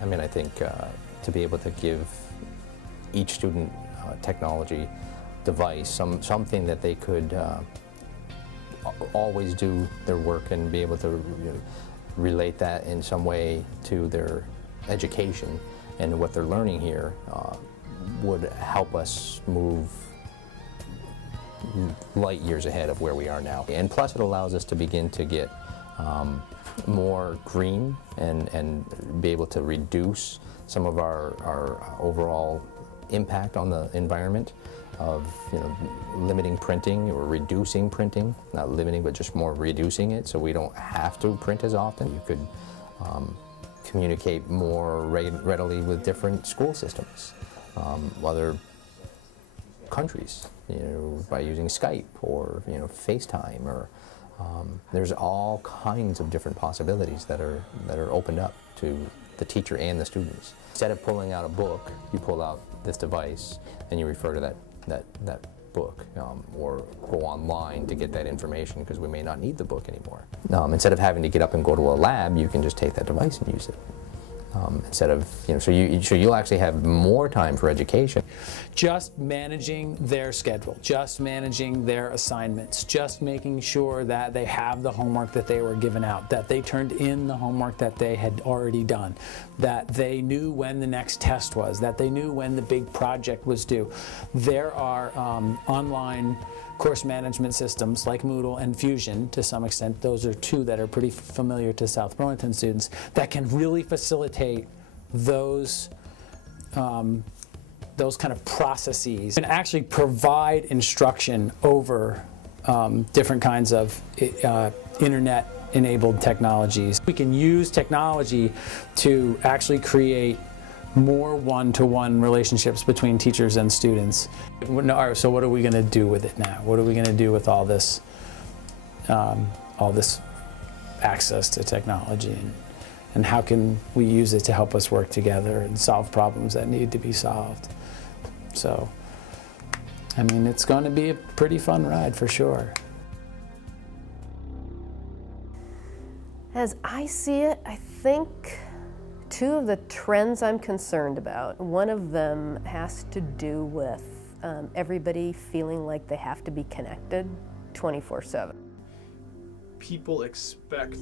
I mean, I think to be able to give each student a technology device, something that they could always do their work and be able to relate that in some way to their education and what they're learning here would help us move light years ahead of where we are now. And plus it allows us to begin to get more green and be able to reduce some of our overall impact on the environment of limiting printing or reducing printing, not limiting but just more reducing it so we don't have to print as often. You could communicate more readily with different school systems, other countries, by using Skype or FaceTime, or there's all kinds of different possibilities that are opened up to the teacher and the students. Instead of pulling out a book, you pull out this device and you refer to that book, or go online to get that information because we may not need the book anymore. Instead of having to get up and go to a lab, you can just take that device and use it. Instead of, so you'll actually have more time for education. Just managing their schedule, just managing their assignments, just making sure that they have the homework that they were given out, that they turned in the homework that they had already done, that they knew when the next test was, that they knew when the big project was due. There are online course management systems like Moodle and Fusion, to some extent. Those are two that are pretty familiar to South Burlington students that can really facilitate those kind of processes and actually provide instruction over different kinds of internet-enabled technologies. We can use technology to actually create more one-to-one relationships between teachers and students. So what are we going to do with it now? What are we going to do with all this access to technology, and how can we use it to help us work together and solve problems that need to be solved? So, I mean, it's going to be a pretty fun ride for sure. As I see it, I think two of the trends I'm concerned about, one of them has to do with everybody feeling like they have to be connected 24/7. People expect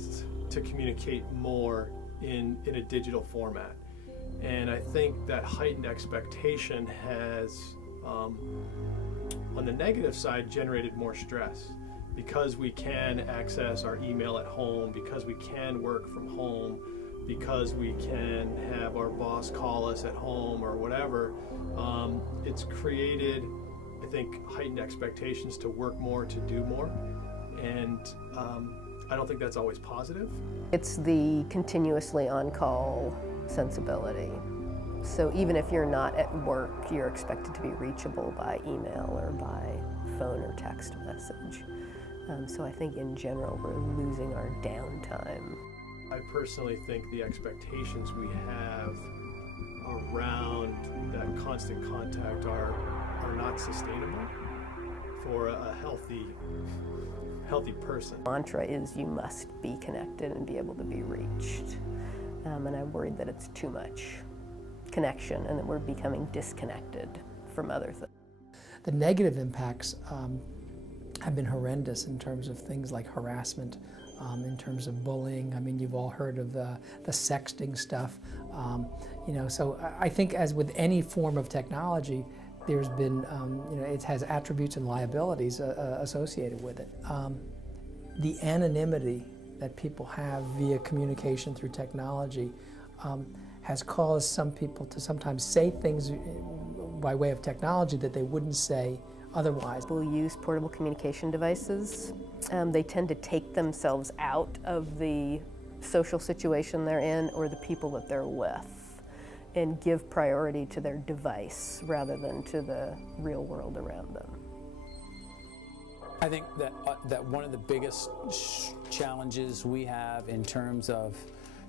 to communicate more in a digital format. And I think that heightened expectation has, on the negative side, generated more stress. Because we can access our email at home, because we can work from home, because we can have our boss call us at home or whatever, it's created, I think, heightened expectations to work more, to do more, and I don't think that's always positive. It's the continuously on-call sensibility. So even if you're not at work, you're expected to be reachable by email or by phone or text message. So I think in general we're losing our downtime. I personally think the expectations we have around that constant contact are not sustainable for a healthy person. Mantra is you must be connected and be able to be reached. And I'm worried that it's too much connection and that we're becoming disconnected from other things. The negative impacts have been horrendous in terms of things like harassment, in terms of bullying. I mean, you've all heard of the sexting stuff. So I think as with any form of technology, there's been, it has attributes and liabilities associated with it. The anonymity that people have via communication through technology has caused some people to sometimes say things by way of technology that they wouldn't say otherwise. People use portable communication devices. They tend to take themselves out of the social situation they're in or the people that they're with and give priority to their device rather than to the real world around them. I think that one of the biggest challenges we have in terms of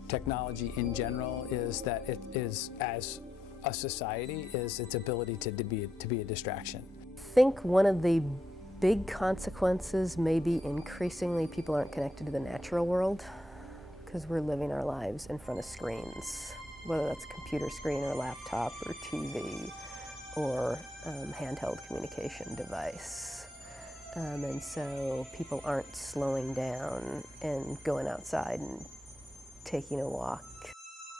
technology in general is that it is, as a society, is its ability to be a distraction. I think one of the big consequences may be increasingly people aren't connected to the natural world because we're living our lives in front of screens. whether that's a computer screen or laptop or TV or handheld communication device. And so people aren't slowing down and going outside and taking a walk.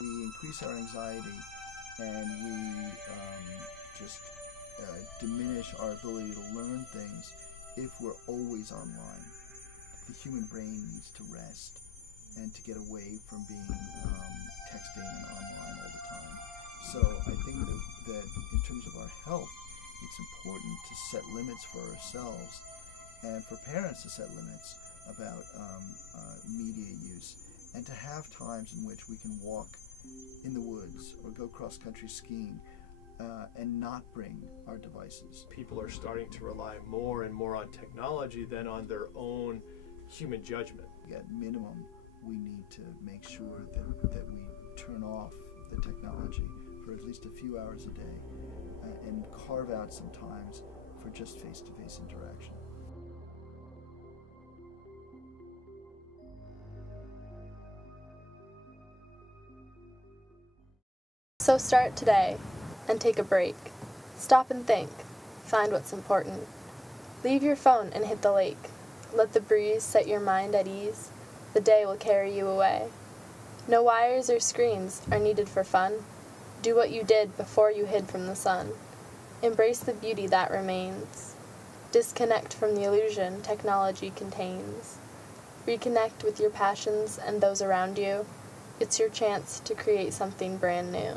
We increase our anxiety and we just diminish our ability to learn things if we're always online. The human brain needs to rest and to get away from being texting and online all the time. So I think that in terms of our health, it's important to set limits for ourselves and for parents to set limits about media use, and to have times in which we can walk in the woods or go cross-country skiing and not bring our devices. People are starting to rely more and more on technology than on their own human judgment. At minimum, we need to make sure that we turn off the technology for at least a few hours a day and carve out some times for just face-to-face interaction. So start today and take a break. Stop and think. Find what's important. Leave your phone and hit the lake. Let the breeze set your mind at ease. The day will carry you away. No wires or screens are needed for fun. Do what you did before you hid from the sun. Embrace the beauty that remains. Disconnect from the illusion technology contains. Reconnect with your passions and those around you. It's your chance to create something brand new.